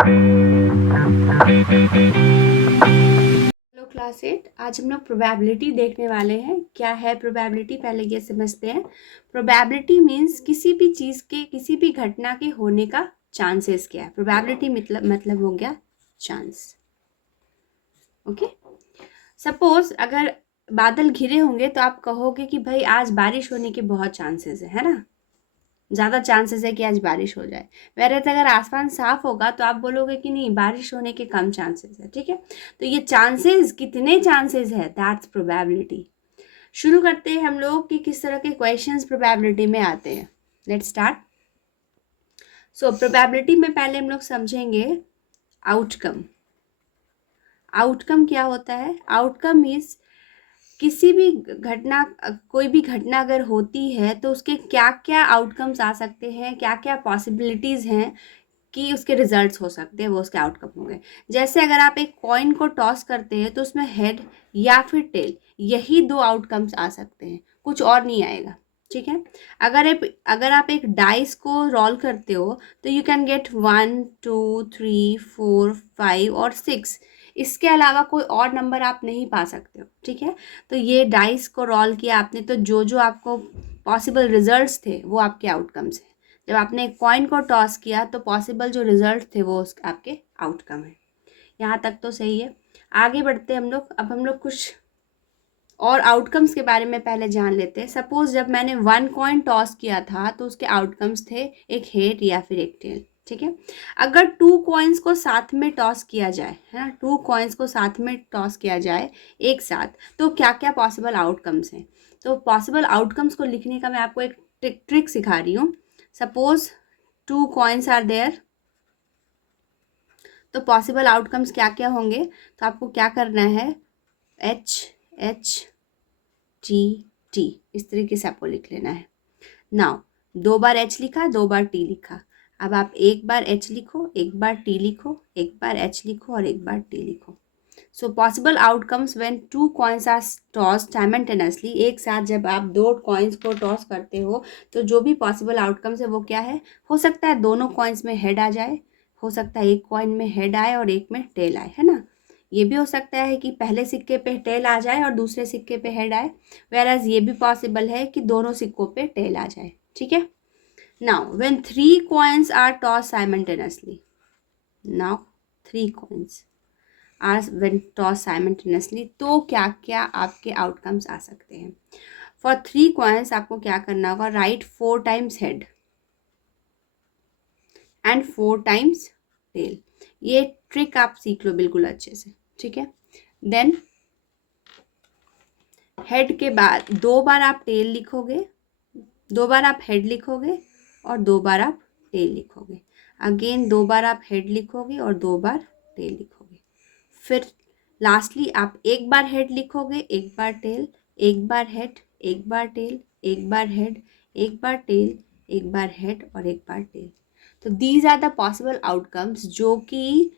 Hello class 8। आज हम लोग प्रोबेबिलिटी देखने वाले हैं। क्या है प्रोबेबिलिटी, पहले ये समझते हैं। प्रोबेबिलिटी मीन्स किसी भी चीज़ के, किसी भी घटना के होने का चांसेस क्या है। प्रोबेबिलिटी मतलब हो गया चांस। ओके, सपोज अगर बादल घिरे होंगे तो आप कहोगे कि भाई आज बारिश होने के बहुत चांसेस है ना, ज़्यादा चांसेस है कि आज बारिश हो जाए। वैसे अगर आसमान साफ होगा तो आप बोलोगे कि नहीं, बारिश होने के कम चांसेस है। ठीक है, तो ये चांसेस, कितने चांसेस है, दैट्स प्रोबेबिलिटी। शुरू करते हैं हम लोग कि किस तरह के क्वेश्चंस प्रोबेबिलिटी में आते हैं। Let's start. सो प्रोबेबिलिटी में पहले हम लोग समझेंगे आउटकम। आउटकम क्या होता है? आउटकम इज किसी भी घटना, कोई भी घटना अगर होती है तो उसके क्या क्या आउटकम्स आ सकते हैं, क्या क्या पॉसिबिलिटीज़ हैं कि उसके रिजल्ट्स हो सकते हैं, वो उसके आउटकम होंगे। जैसे अगर आप एक कॉइन को टॉस करते हैं तो उसमें हेड या फिर टेल, यही दो आउटकम्स आ सकते हैं, कुछ और नहीं आएगा। ठीक है, अगर आप एक डाइस को रोल करते हो तो यू कैन गेट 1 2 3 4 5 और 6। इसके अलावा कोई और नंबर आप नहीं पा सकते हो। ठीक है, तो ये डाइस को रोल किया आपने तो जो जो आपको पॉसिबल रिजल्ट्स थे वो आपके आउटकम्स हैं। जब आपने एक कॉइन को टॉस किया तो पॉसिबल जो रिजल्ट थे वो आपके आउटकम है। यहाँ तक तो सही है। आगे बढ़ते हम लोग। अब हम लोग कुछ और आउटकम्स के बारे में पहले जान लेते हैं। सपोज जब मैंने 1 कॉइन टॉस किया था तो उसके आउटकम्स थे एक हेड या फिर एक टेल। ठीक है, अगर 2 कॉइन्स को साथ में टॉस किया जाए, है ना, 2 कॉइन्स को साथ में टॉस किया जाए एक साथ, तो क्या क्या पॉसिबल आउटकम्स हैं। तो पॉसिबल आउटकम्स को लिखने का मैं आपको एक ट्रिक सिखा रही हूँ। सपोज 2 कॉइन्स आर देयर, तो पॉसिबल आउटकम्स क्या क्या होंगे। तो आपको क्या करना है, एच एच टी टी, इस तरीके से आपको लिख लेना है। नाउ 2 बार एच लिखा, 2 बार टी लिखा। अब आप एक बार एच लिखो, एक बार टी लिखो, एक बार एच लिखो और एक बार टी लिखो। So possible outcomes when 2 coins are tossed simultaneously, एक साथ जब आप 2 कॉइन्स को टॉस करते हो तो जो भी पॉसिबल आउटकम्स है वो क्या है। हो सकता है दोनों कॉइन्स में हेड आ जाए, हो सकता है एक कॉइन में हेड आए और एक में टेल आए, है ना। ये भी हो सकता है कि पहले सिक्के पे टेल आ जाए और दूसरे सिक्के पे हेड आए, वेराज ये भी पॉसिबल है कि दोनों सिक्कों पे टेल आ जाए। ठीक है, now when 3 coins are toss simultaneously, now 3 coins are when toss simultaneously, तो क्या क्या आपके आउटकम्स आ सकते हैं। फॉर 3 कॉइन्स आपको क्या करना होगा, right 4 times head and 4 times tail. ये ट्रिक आप सीख लो बिल्कुल अच्छे से। ठीक है, देन हेड के बाद 2 बार आप टेल लिखोगे, 2 बार आप हेड लिखोगे और 2 बार आप टेल लिखोगे। अगेन 2 बार आप हेड लिखोगे और 2 बार टेल लिखोगे। फिर लास्टली आप एक बार हेड लिखोगे, एक बार टेल, एक बार हेड, एक बार टेल, एक बार हेड, एक बार टेल, एक बार हेड और एक बार टेल। तो these are the possible outcomes जो कि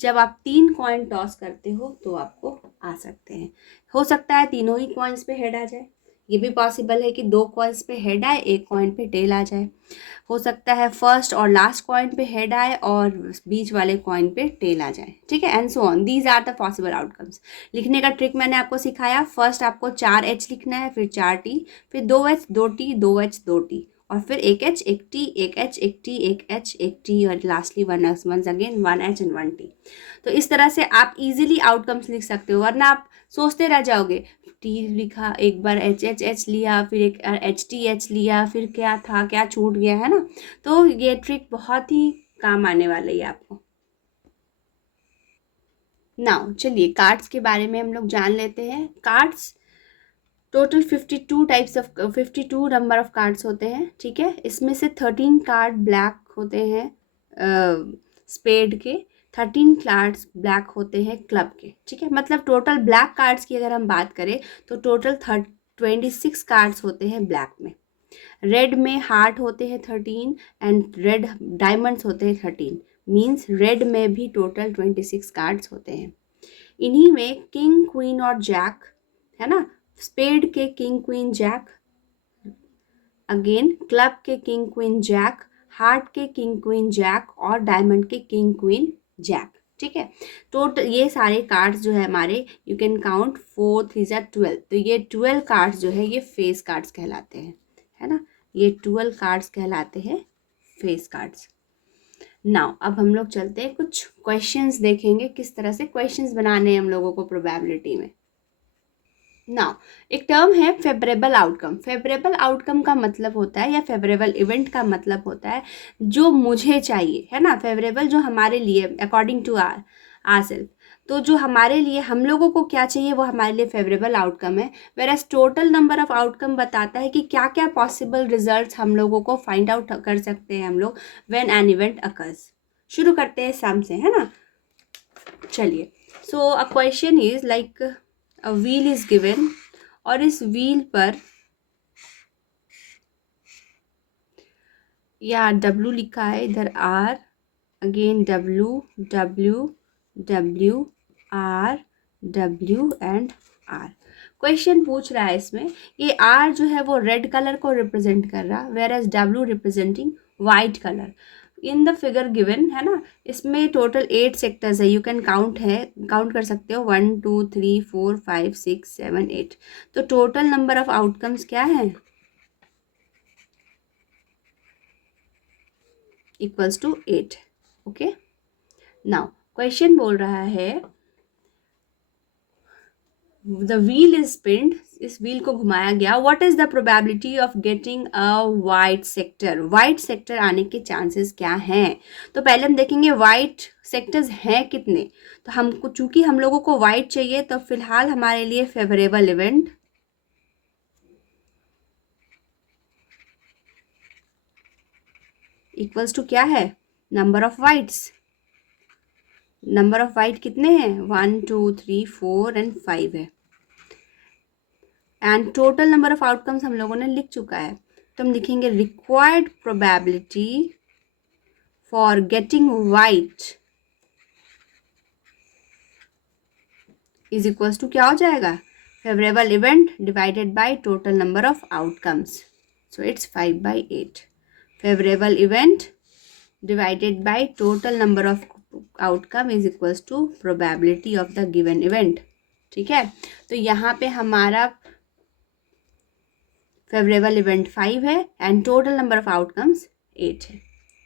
जब आप 3 कॉइन टॉस करते हो तो आपको आ सकते हैं। हो सकता है तीनों ही कॉइन्स पे हेड आ जाए, ये भी पॉसिबल है कि 2 कॉइन्स पे हेड आए, एक कॉइन पे टेल आ जाए। हो सकता है फर्स्ट और लास्ट कॉइन पे हेड आए और बीच वाले कॉइन पे टेल आ जाए। ठीक है, and so on, these are the possible outcomes. लिखने का ट्रिक मैंने आपको सिखाया। फर्स्ट आपको 4 एच लिखना है, फिर 4 टी, फिर 2 एच 2 टी, 2 एच 2 टी, और फिर एक एच एक टी, एक एच एक टी, एक एच एक टी, और lastly once again 1 H and 1 T. तो इस तरह से आप इजीली आउटकम्स लिख सकते हो, वरना आप सोचते रह जाओगे। टी लिखा, एक बार एच एच एच लिया, फिर एक एच टी एच लिया, फिर क्या था, क्या छूट गया, है ना। तो ये ट्रिक बहुत ही काम आने वाली है आपको। नाउ चलिए कार्ड्स के बारे में हम लोग जान लेते हैं। Cards total 52 types of 52 number of cards होते हैं। ठीक है, इसमें से 13 कार्ड ब्लैक होते हैं स्पेड के, 13 कार्ड्स ब्लैक होते हैं क्लब के। ठीक है, मतलब टोटल ब्लैक कार्ड्स की अगर हम बात करें तो टोटल 26 कार्ड्स होते हैं ब्लैक में। रेड में हार्ट होते हैं 13 एंड रेड डायमंड्स होते हैं 13, मीन्स रेड में भी टोटल 26 कार्ड्स होते हैं। इन्हीं में किंग क्वीन और जैक, है ना, स्पेड के king queen jack, again club के किंग क्वीन जैक, हार्ट के किंग क्वीन जैक और डायमंड के किंग क्वीन जैक। ठीक है, टोटल ये सारे कार्ड्स जो है हमारे, यू कैन काउंट 4 3 जा 12, तो ये 12 कार्ड्स जो है ये फेस कार्ड्स कहलाते हैं, है ना, ये 12 कार्ड्स कहलाते हैं फेस कार्ड्स। नाउ अब हम लोग चलते हैं, कुछ क्वेश्चंस देखेंगे किस तरह से क्वेश्चंस बनाने हैं हम लोगों को प्रोबेबिलिटी में। नाउ एक टर्म है फेवरेबल आउटकम। फेवरेबल आउटकम का मतलब होता है, या फेवरेबल इवेंट का मतलब होता है जो मुझे चाहिए, है ना, फेवरेबल जो हमारे लिए अकॉर्डिंग टू आर सेल्फ, तो जो हमारे लिए, हम लोगों को क्या चाहिए वो हमारे लिए फेवरेबल आउटकम है। Whereas total number of outcome बताता है कि क्या क्या पॉसिबल रिजल्ट्स हम लोगों को फाइंड आउट कर सकते हैं हम लोग व्हेन एन इवेंट अकर्स। शुरू करते हैं सम से, है ना, चलिए। So a question is like a wheel is given, और इस व्हील पर या W लिखा है, इधर R, again W W W R W and R। Question पूछ रहा है इसमें, ये R जो है वो रेड कलर को रिप्रेजेंट कर रहा, where as W representing white colour. In the figure given, है ना, इसमें टोटल 8 सेक्टर्स है, यू कैन काउंट कर सकते हो 1 2 3 4 5 6 7 8। तो टोटल नंबर ऑफ आउटकम्स क्या है, equals to 8। Okay, now question बोल रहा है द व्हील इज स्पिन्ड, इस व्हील को घुमाया गया, what is the probability of getting a white sector. White sector आने के चांसेस क्या हैं। तो पहले हम देखेंगे वाइट सेक्टर्स हैं कितने। तो हमको, चूंकि हम लोगों को वाइट चाहिए, तो फिलहाल हमारे लिए फेवरेबल इवेंट इक्वल्स टू क्या है, number of whites. Number of white कितने हैं, 1 2 3 4 एंड 5 है, and total number of outcomes हम लोगों ने लिख चुका है। तो हम लिखेंगे required probability for getting white is equals to क्या हो जाएगा, favourable event divided by total number of outcomes. So it's 5/8। Favourable event divided by total number of outcome is equals to probability of the given event. ठीक है, तो यहाँ पे हमारा favourable event 5 है and total number of outcomes 8 है।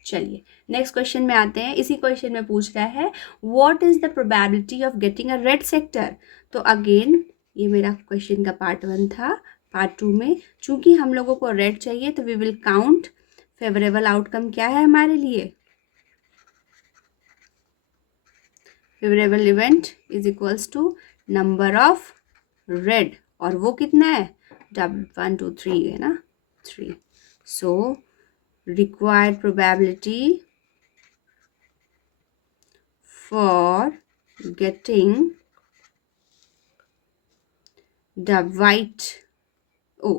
चलिए next question में आते हैं। इसी क्वेश्चन में पूछ रहा है what is the probability of getting a red sector. तो अगेन ये मेरा क्वेश्चन का पार्ट 1 था। पार्ट 2 में चूंकि हम लोगों को रेड चाहिए, तो we will count favourable outcome क्या है हमारे लिए, favourable event is equals to number of red, और वो कितना है, 1 2 3 है ना, 3। सो required probability for getting the white,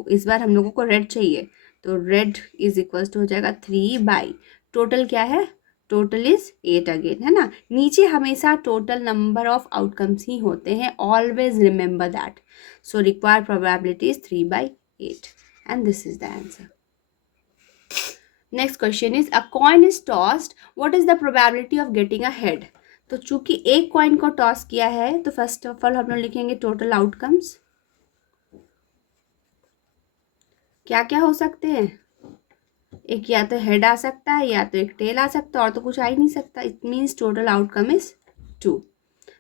इस बार हम लोगों को रेड चाहिए, तो रेड इज इक्वल्स टू हो जाएगा 3 टोटल क्या है, टोटल इज 8 अगेन, है ना। नीचे हमेशा टोटल नंबर ऑफ आउटकम्स ही होते हैं, always remember that. So required probability is 3/8 and this is the answer. Next question is a coin is tossed, what is the probability of getting a head. तो चूंकि एक coin को toss किया है, तो first of all हम लोग लिखेंगे टोटल आउटकम्स। क्या क्या हो सकते हैं, एक या तो हेड आ सकता है, या तो एक टेल आ सकता है, और तो कुछ आ ही नहीं सकता। It means total outcome is 2।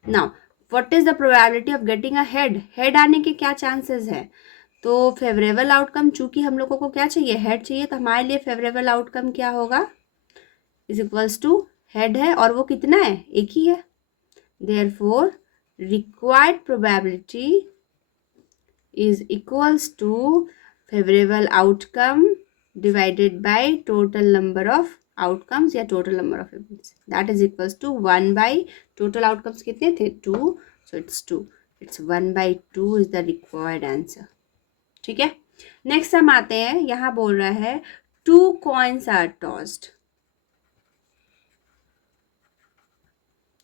Now what is the probability of getting a head. Head आने के क्या चांसेस है। तो फेवरेबल आउटकम, चूंकि हम लोगों को क्या चाहिए, हेड चाहिए, तो हमारे लिए फेवरेबल आउटकम क्या होगा, इज इक्वल्स टू हेड है, और वो कितना है, एक ही है। Therefore required probability is equals to favourable outcome divided by total number of outcomes या total number of events, that is equals to 1 total outcomes कितने थे, 2, so it's 2, it's 1/2 is the required answer. ठीक है, next हम आते हैं, यहाँ बोल रहा है 2 कॉइन्स आर टॉस्ड।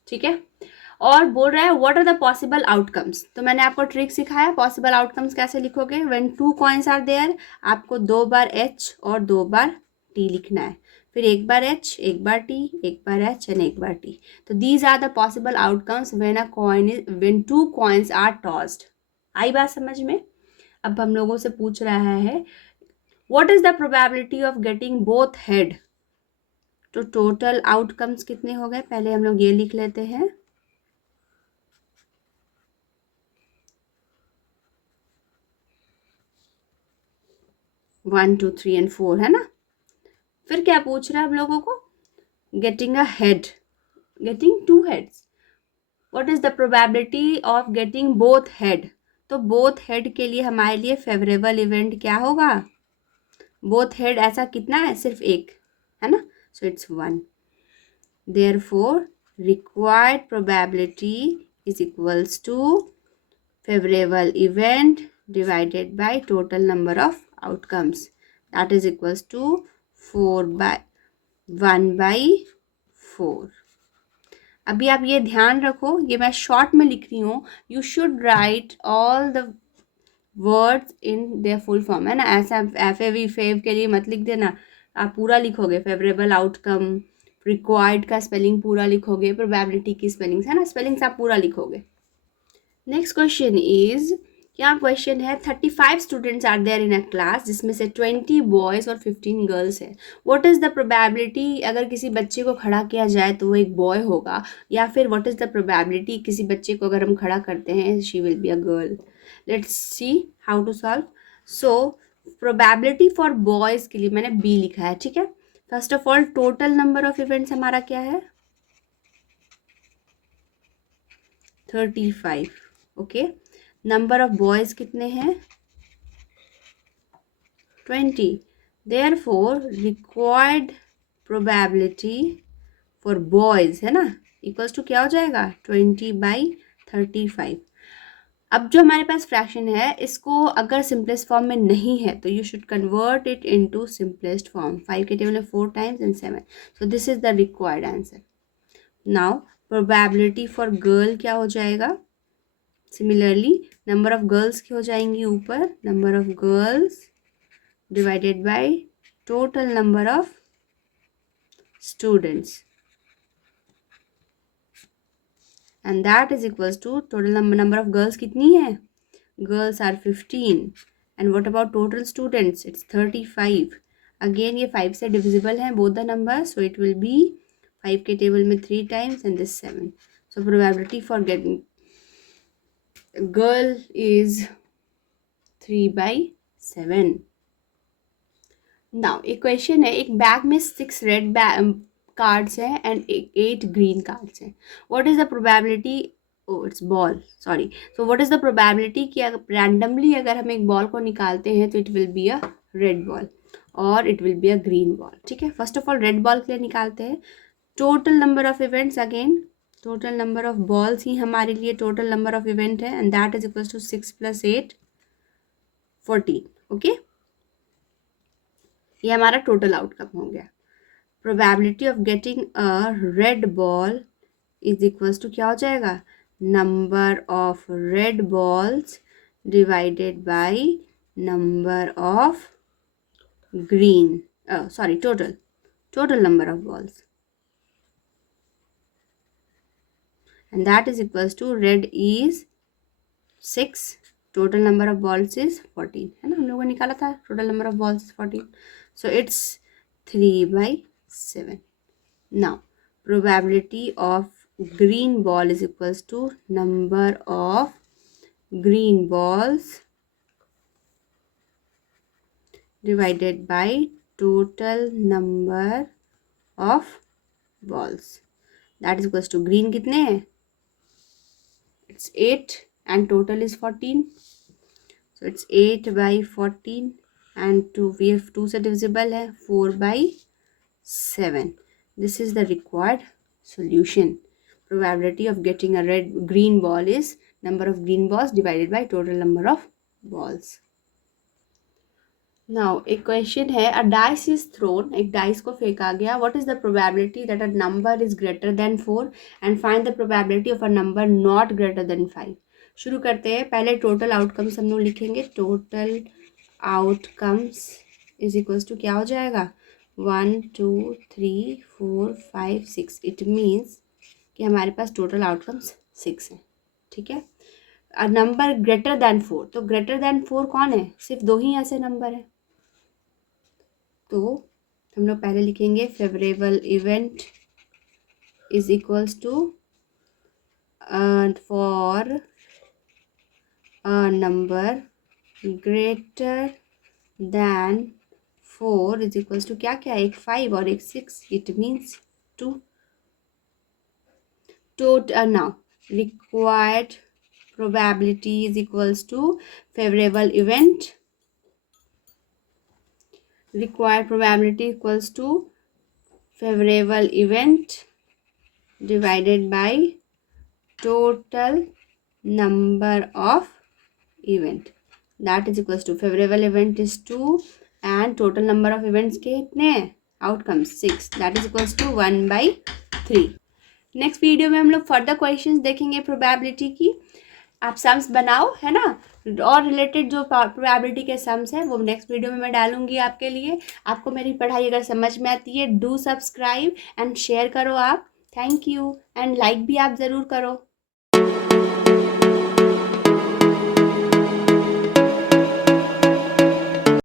ठीक है, और बोल रहा है what are the possible outcomes. तो मैंने आपको ट्रिक सिखाया, पॉसिबल आउटकम्स कैसे लिखोगे। व्हेन 2 कॉइन्स आर देयर, आपको 2 बार H और 2 बार T लिखना है। फिर एक बार H, एक बार T, एक बार H एंड एक बार T. तो these are the possible outcomes when two coins are tossed. आई बात समझ में? अब हम लोगों से पूछ रहा है what is the probability of getting both head. तो टोटल आउटकम्स कितने हो गए, पहले हम लोग ये लिख लेते हैं. 1, 2, 3 and 4 है ना. फिर क्या पूछ रहा है हम लोगों को, getting a head, getting 2 heads. What is the probability of getting both head. तो बोथ हेड के लिए हमारे लिए फेवरेबल इवेंट क्या होगा, बोथ हेड ऐसा कितना है, सिर्फ एक है ना. So it's 1. Therefore required probability is equals to favorable event divided by total number of outcomes, that is equals to 1/4. अभी आप ये ध्यान रखो, ये मैं शॉर्ट में लिख रही हूँ. You should write all the words in their full form, है ना. ऐसा FAV फेव के लिए मत लिख देना, आप पूरा लिखोगे. फेवरेबल आउटकम, रिक्वायर्ड का स्पेलिंग पूरा लिखोगे, प्रोबेबिलिटी की स्पेलिंग्स है ना, स्पेलिंग्स आप पूरा लिखोगे. नेक्स्ट क्वेश्चन इज, क्या क्वेश्चन है, 35 students are there in a class जिसमें से 20 बॉयज़ और 15 गर्ल्स है. व्हाट इज़ द प्रोबेबिलिटी, अगर किसी बच्चे को खड़ा किया जाए तो वो एक बॉय होगा, या फिर व्हाट इज़ द प्रोबेबिलिटी किसी बच्चे को अगर हम खड़ा करते हैं she will be a girl. Let's see how to solve. So probability for boys के लिए मैंने बी लिखा है, ठीक है. First of all total number of events हमारा क्या है, 35. ओके. नंबर ऑफ बॉयज़ कितने हैं, 20. Therefore required probability for boys है ना, इक्वल्स टू क्या हो जाएगा, 20/35. अब जो हमारे पास फ्रैक्शन है, इसको अगर सिंपलेस्ट फॉर्म में नहीं है तो you should convert it into simplest form. 5 के टेबल में 4 times and 7. So this is the required answer. Now probability for girl क्या हो जाएगा, सिमिलरली नंबर ऑफ गर्ल्स की हो जाएंगी ऊपर, number of girls divided by total number of students, and that is equals to total number of girls कितनी है, girls are 15 and what about total students, it's 35. Again ये 5 से divisible है both the number, so it will be 5 के table में 3 times and this 7. So probability for getting girl is 3/7. Now एक क्वेश्चन है, एक बैग में 6 रेड कार्ड्स हैं एंड 8 ग्रीन कार्ड्स हैं. What is the probability, it's ball, sorry. So what is the probability कि अगर रैंडमली अगर हम एक बॉल को निकालते हैं तो it will be a red ball और it will be a green ball, ठीक है. First of all red ball के लिए निकालते हैं. Total number of events, again total number of balls ही हमारे लिए टोटल नंबर ऑफ इवेंट है, and that is equal to 6 + 8 14. Okay, ये हमारा टोटल आउटकम हो गया. Probability of getting a red ball is equal to क्या हो जाएगा, number of red balls divided by number of green, sorry total number of balls, and that is equals to red is 6, total number of balls is 14, है ना, हम लोगों ने निकाला था total number of balls is 14, so it's 3/7. now probability of green ball is equals to number of green balls divided by total number of balls, that is equals to green कितने हैं, it's 8 and total is 14, so it's 8/14 and 2, we have 2 से divisible है, 4/7. this is the required solution. probability of getting a green ball is number of green balls divided by total number of balls. now एक क्वेश्चन है, a dice is thrown, एक dice को फेंका गया. what is the probability that a number is greater than 4 and find the probability of a number not greater than 5. शुरू करते हैं, पहले टोटल आउटकम्स हम लोग लिखेंगे. Total outcomes is equals to क्या हो जाएगा, 1 2 3 4 5 6, इट मीन्स कि हमारे पास टोटल आउटकम्स 6 हैं। ठीक है, नंबर ग्रेटर देन 4, तो ग्रेटर देन 4 कौन है? सिर्फ 2 ही ऐसे नंबर है। तो हम लोग पहले लिखेंगे favourable event is equals to for a number greater than 4 is equals to क्या क्या, एक 5 और एक 6, it means 2। now required probability is equals to favorable event, required probability equals to favorable event divided by total number of event, that is equals to favorable event is 2 and total number of events कितने outcomes 6, that is equals to 1/3। Next video में हम लोग further questions देखेंगे probability की। आप sums बनाओ, है ना, और रिलेटेड जो प्रोबेबिलिटी के सम्स हैं वो नेक्स्ट वीडियो में मैं डालूंगी आपके लिए। आपको मेरी पढ़ाई अगर समझ में आती है, डू सब्सक्राइब एंड शेयर करो आप। थैंक यू, एंड लाइक भी आप ज़रूर करो।